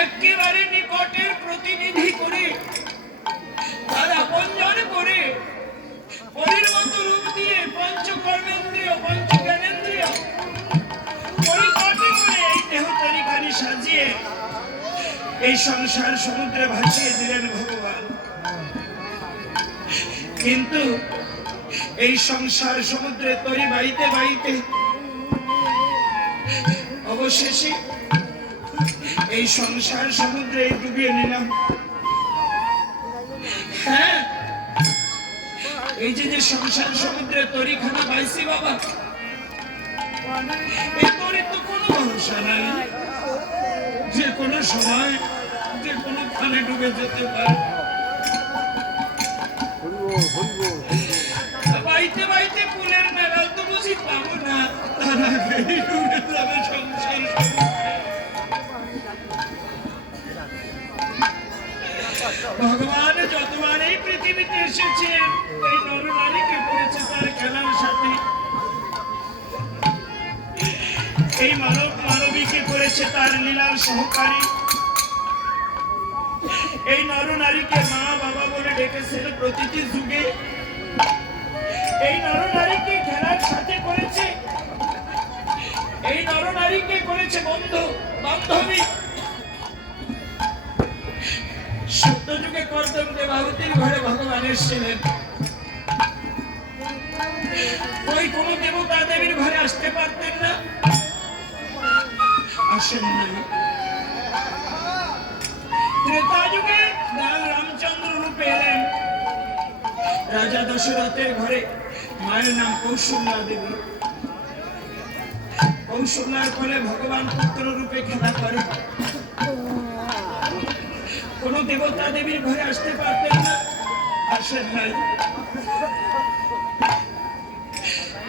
একেবারে নিকটের প্রতিনিধি করে, তার আপনজন করে, পরীর মতো রূপ দিয়ে পঞ্চকর্মেন্দ্রিয় পঞ্চজ্ঞানেন্দ্রিয় পরিপাটি করে এই দেহ তরিখানি সাজিয়ে এই সংসার সমুদ্রে ভাসিয়ে দিলেন ভগবান। কিন্তু এই সংসার সমুদ্রে তরি বাইতে বাইতে অবশেষে এই সংসার সমুদ্রে ডুবিয়ে নিলাম। হ্যাঁ, এই যে সংসার সমুদ্রে তরিখানা পাইছি বাবা, এই তরির তো কোনো ভরসা নাই, যে কোনো সময় যে কোনো খানে ডুবে যেতে পারে। বাইতে বাইতে পুলের মেলাও তো বুঝি পাবো না, তার আগেই ডুবে যাবে সংসার সমুদ্রে। ভগবান যতবার এই পৃথিবীতে এসেছেন এই নরনারীকে করেছে তার খেলার সাথে, এই মানব মানবীকে করেছে তার লীলার সহকারী, এই নরনারীকে মা বাবা বলে ডেকেছেন প্রতিটি যুগে, এই নরনারীকে খেলার সাথে করেছে, এই নরনারীকে করেছে বন্ধু বান্ধবী। সত্য যুগে কর্দম দেবাহুতির ঘরে ভগবান এসেছিলেন, ওই কোন দেবতা দেবীর ঘরে আসতে পারতেন না, আসেন নাই। ত্রেতা যুগে রামচন্দ্র রূপে এলেন রাজা দশরথের ঘরে, মায়ের নাম কৌশল্যা দেবী। কৌশল্যার ফলে ভগবান পুত্র রূপে খেলা করে, কোন দেবতা দেবীর ঘরে আসতে পারতেন না, আসেন নাই।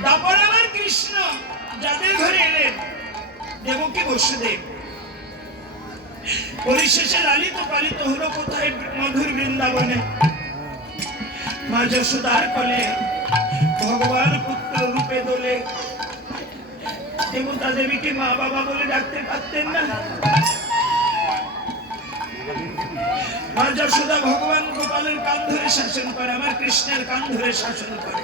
তারপর আমার কৃষ্ণ যাদের ঘরে এলেন দেবকী বসুদেব, পরিশেষে লালিত পালিত হলো কোথায়? মধুর বৃন্দাবনে। মা যশোদার কোলে ভগবান পুত্র রূপে দোলে, দেবতা দেবীকে মা বাবা বলে ডাকতে পারতেন না। মা যশোদা ভগবান গোপালের কান ধরে শাসন করে, আমার কৃষ্ণের কান ধরে শাসন করে।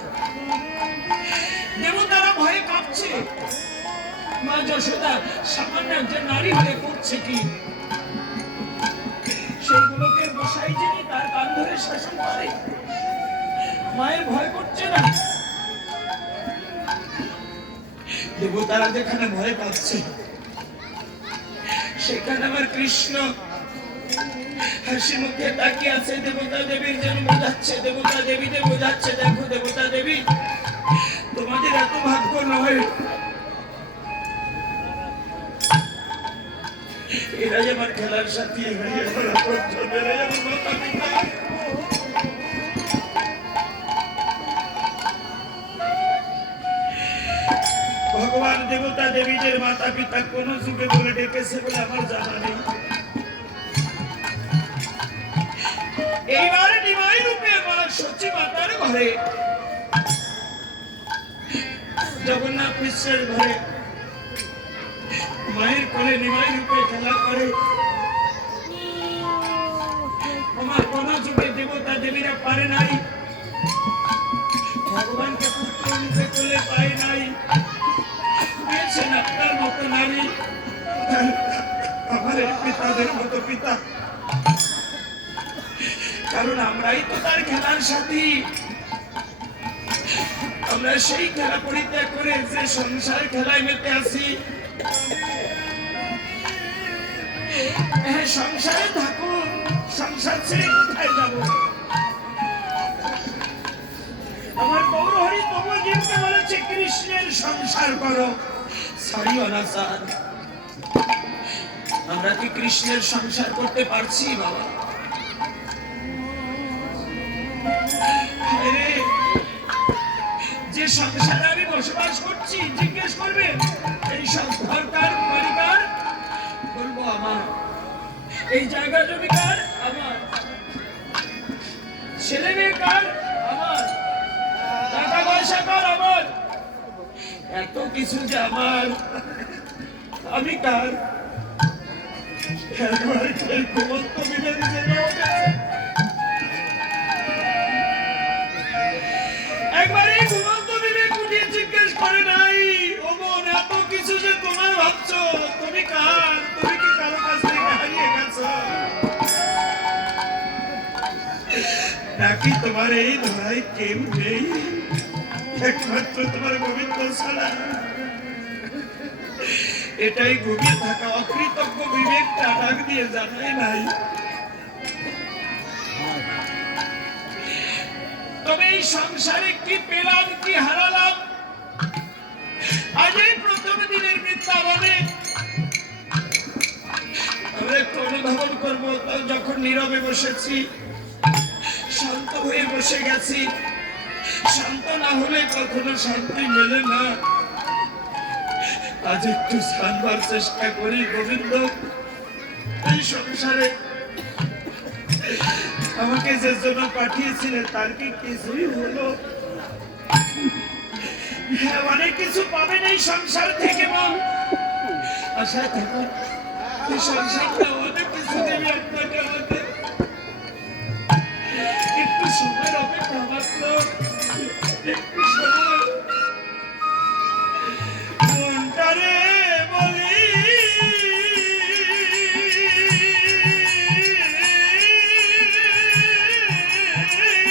দেবতারা ভয়ে কাঁপছে, মা যশোদা সামান্য একজন নারী হয়ে করছে কি? সেইগুলোকে বসাই যিনি তার কান ধরে শাসন করে, মায়ের ভয় করছে না। দেবতারা যেখানে ভয় পাচ্ছে সেখানে আমার কৃষ্ণ হাসি মুখে তাকিয়ে আছে, দেবতা দেবীর যেন বোঝাচ্ছে, দেবতা দেবীদের বোঝাচ্ছে, দেখো দেবতা দেবী তোমাদের এত ভাগ্য নয়, এরা আমার খেলার সাথী, ভগবান দেবতা দেবীদের মাতা পিতা কোন যুগে বলে ডেকেছে বলে আমার জানা নেই। এইবার নিমাই রূপে মা সচি মাতার ঘরে, জগন্নাথ মিশ্রের ঘরে মায়ের কোলে নিমাই রূপে খেলা করে। আমার কোন যুগে দেবতা দেবীরা পারে নাই, ভগবানকে পুত্র রূপে কোলে পায় নাই, পেয়েছেন আপনার মতো নারী, আমার পিতাদের মতো পিতা, কারণ আমরাই তো তার খেলার সাথী। আমরা সেই খেলা পরিত্যাগ করে যে সংসার খেলায় মেতে আছি, সংসারে থাকুন, সংসার ছেড়ে কোথায় যাব? আমার গৌরহরি তবু জীবকে বলেছে কৃষ্ণের সংসার করো, সরি অনাচার। আমরা কি কৃষ্ণের সংসার করতে পারছি বাবা? যে সংসারে আমি বসবাস করছি, জিজ্ঞেস করবে এই সংসার কার, পরিবার? বলবো আমার। এই জায়গা জমি কার? আমার। ছেলে মেয়ে কার? আমার। টাকা পয়সা কার? আমার। এত কিছু যে আমার, আমি কার? একবার এই ঘুমন্ত বিবেক জেগে উঠেছে। একবার এই ঘুমন্ত বিবেক উঠিয়ে জিজ্ঞেস করে নাই, ও বোন, এত কিছু যে তোমার ভাবছো, তুমি কার? তুমি কি কারো কাছ থেকে হারিয়ে গেছো নাকি তোমার এই ধরায় কেউ নেই? একমাত্র তোমার গোবিন্দ ছাড়া। এটাই ঘুমিয়ে থাকা অকৃতজ্ঞ বিবেকটা ডাক দিয়ে জানাই নাই। তবে এই সংসারে কি পেলাম, কি হারালাম, আজ এই প্রথম দিনের বৃন্দাবনে আমরা একটু অনুধাবন করবো। যখন নীরবে বসেছি, শান্ত হয়ে বসে গেছি, শান্ত না হলে কখনো শান্তি মেলে না। আজ একটু জানবার চেষ্টা করি, গোবিন্দ এই সংসারে আমাকে যে জন্য পাঠিয়েছিলেন তার কি কিছুই হলো? হ্যাঁ, অনেক কিছু পাবেন এই সংসার থেকে, মন আশা থাকুন। এই সংসারটা অনেক কিছু দেবে।